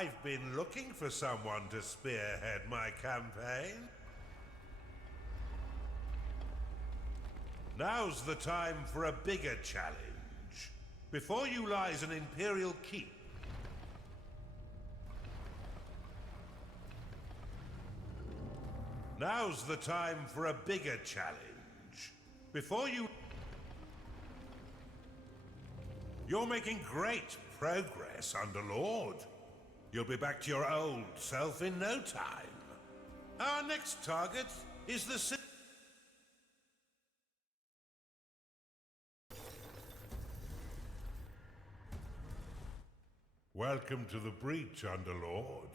I've been looking for someone to spearhead my campaign. Now's the time for a bigger challenge. Before you lies an imperial keep. Now's the time for a bigger challenge. Before you... You're making great progress, Underlord. You'll be back to your old self in no time. Our next target is the... Welcome to the breach, Underlord.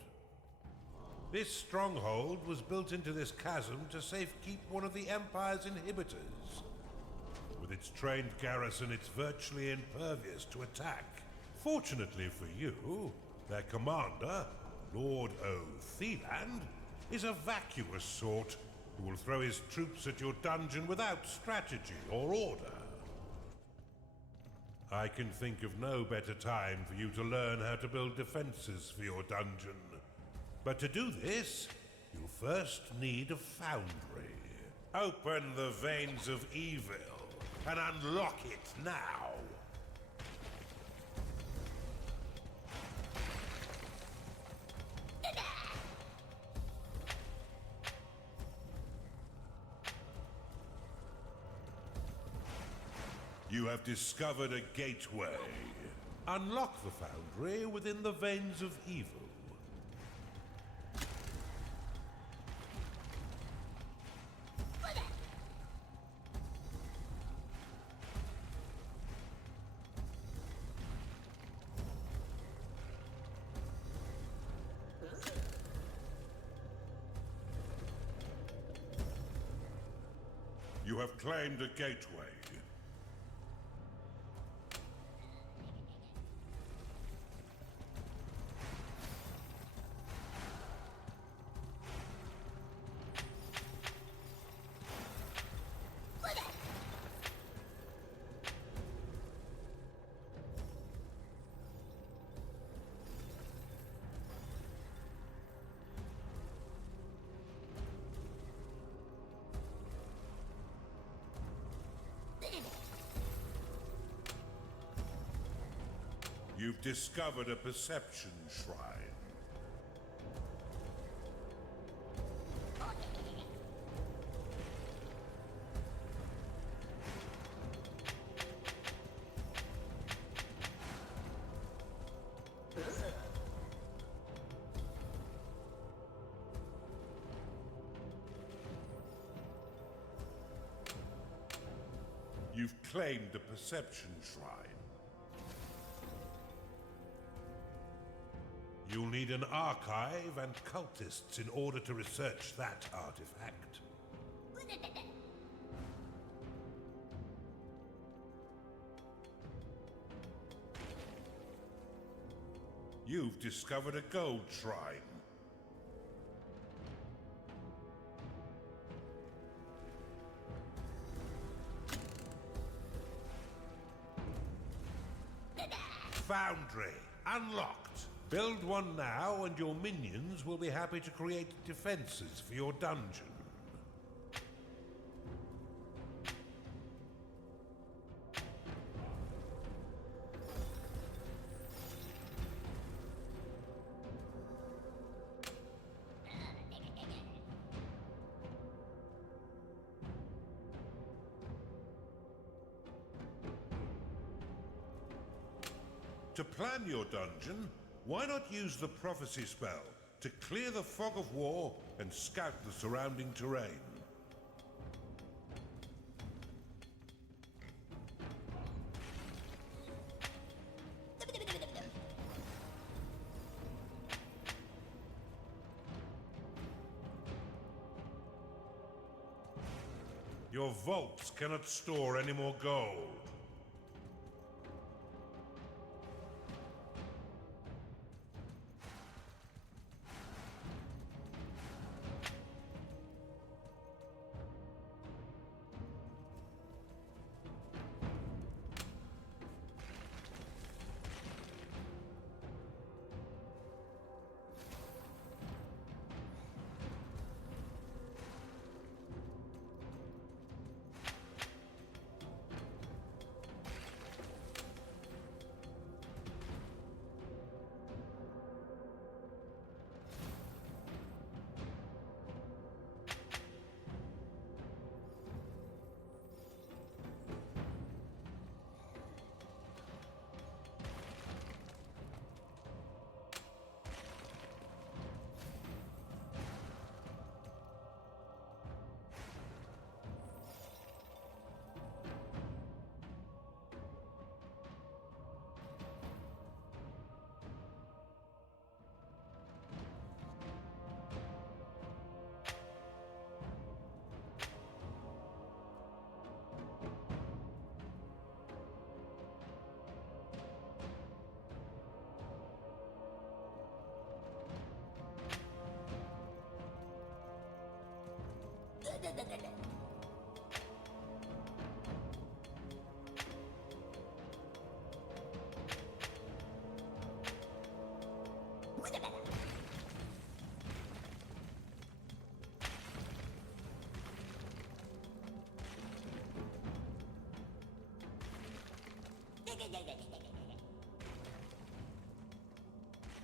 This stronghold was built into this chasm to safekeep one of the Empire's inhibitors. With its trained garrison, it's virtually impervious to attack. Fortunately for you, their commander, Lord O'Theland, is a vacuous sort who will throw his troops at your dungeon without strategy or order. I can think of no better time for you to learn how to build defenses for your dungeon. But to do this, you'll first need a foundry. Open the veins of evil and unlock it now. You have discovered a gateway. Unlock the foundry within the veins of evil. You have claimed a gateway. You've discovered a perception shrine. You've claimed a perception shrine. You'll need an archive and cultists in order to research that artifact. You've discovered a gold shrine. Foundry, unlocked. Build one now and your minions will be happy to create defenses for your dungeon. To plan your dungeon, why not use the prophecy spell to clear the fog of war and scout the surrounding terrain? Your vaults cannot store any more gold.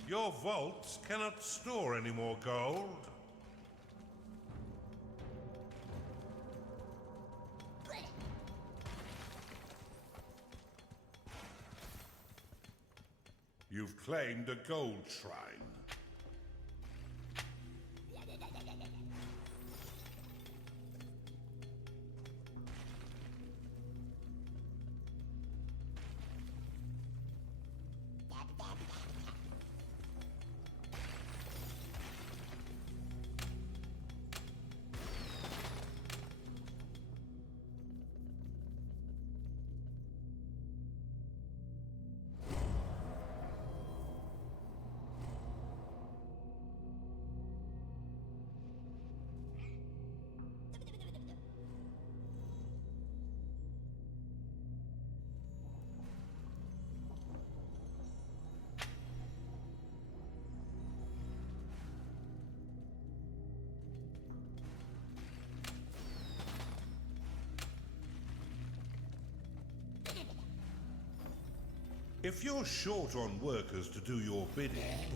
Your vaults cannot store any more gold. You've claimed a gold shrine. If you're short on workers to do your bidding,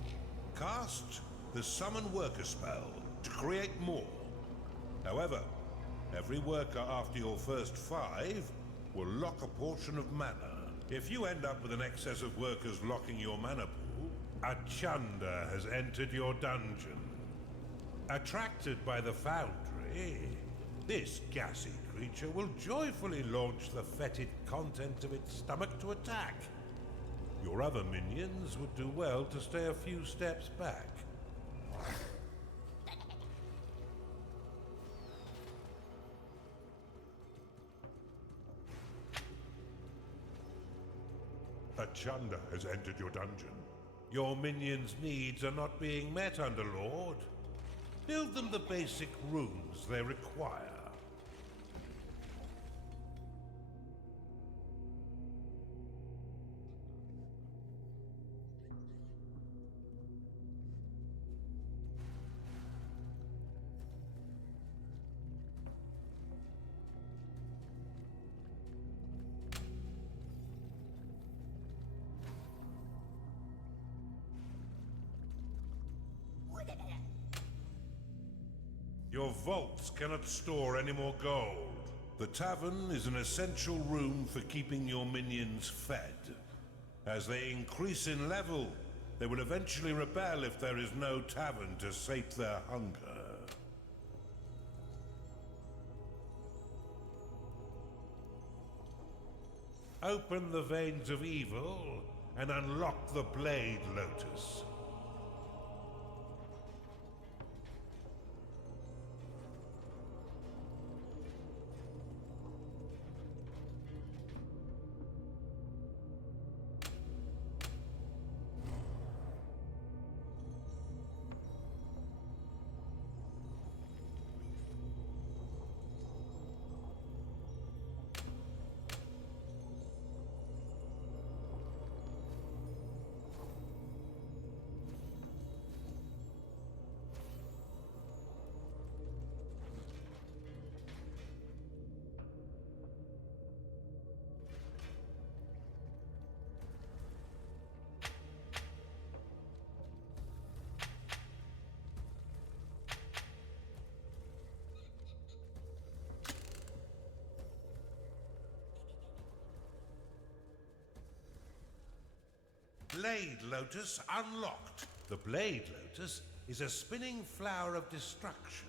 cast the Summon Worker spell to create more. However, every worker after your first 5 will lock a portion of mana. If you end up with an excess of workers locking your mana pool, a Chanda has entered your dungeon. Attracted by the foundry, this gassy creature will joyfully launch the fetid contents of its stomach to attack. Your other minions would do well to stay a few steps back. A Chanda has entered your dungeon. Your minions' needs are not being met, Underlord. Build them the basic rooms they require. Your vaults cannot store any more gold. The tavern is an essential room for keeping your minions fed. As they increase in level, they will eventually rebel if there is no tavern to sate their hunger. Open the veins of evil and unlock the Blade Lotus. Blade Lotus unlocked. The Blade Lotus is a spinning flower of destruction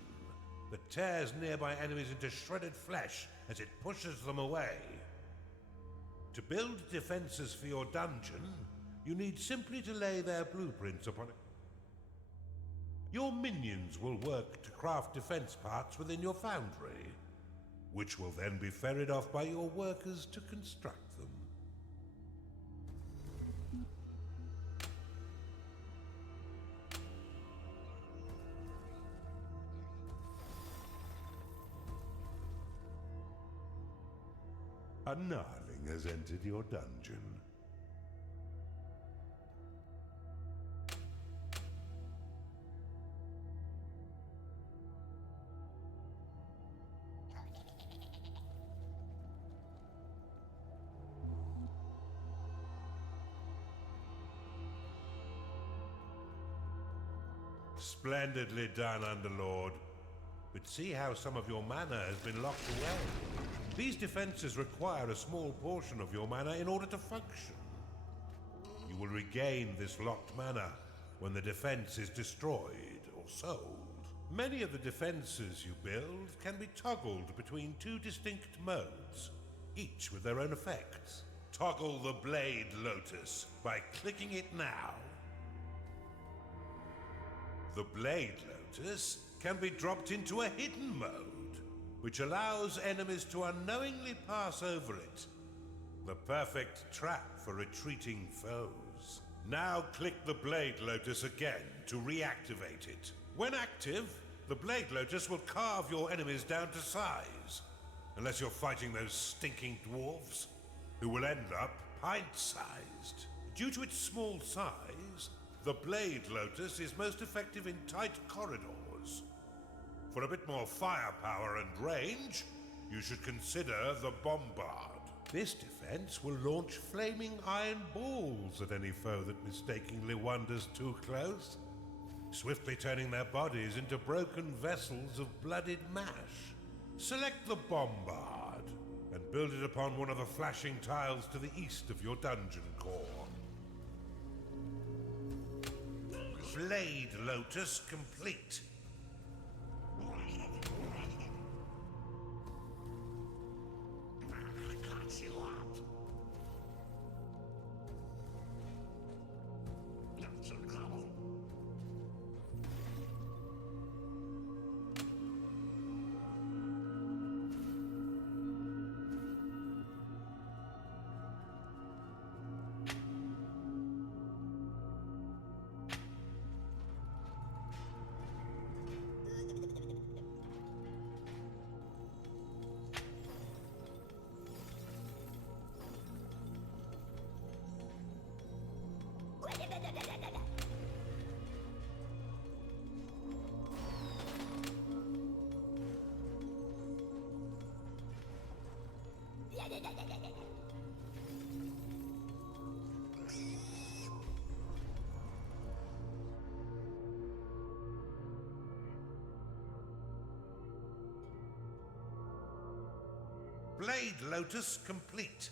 that tears nearby enemies into shredded flesh as it pushes them away. To build defenses for your dungeon, you need simply to lay their blueprints upon it. Your minions will work to craft defense parts within your foundry, which will then be ferried off by your workers to construct them. A gnarling has entered your dungeon. Splendidly done, Underlord. But see how some of your mana has been locked away. These defenses require a small portion of your mana in order to function. You will regain this locked mana when the defense is destroyed or sold. Many of the defenses you build can be toggled between two distinct modes, each with their own effects. Toggle the Blade Lotus by clicking it now. The Blade Lotus can be dropped into a hidden mode, which allows enemies to unknowingly pass over it. The perfect trap for retreating foes. Now click the Blade Lotus again to reactivate it. When active, the Blade Lotus will carve your enemies down to size, unless you're fighting those stinking dwarves, who will end up pint-sized. Due to its small size, the Blade Lotus is most effective in tight corridors. For a bit more firepower and range, you should consider the Bombard. This defense will launch flaming iron balls at any foe that mistakenly wanders too close, swiftly turning their bodies into broken vessels of blooded mash. Select the Bombard and build it upon one of the flashing tiles to the east of your dungeon core. Blade Lotus complete. Blade Lotus complete.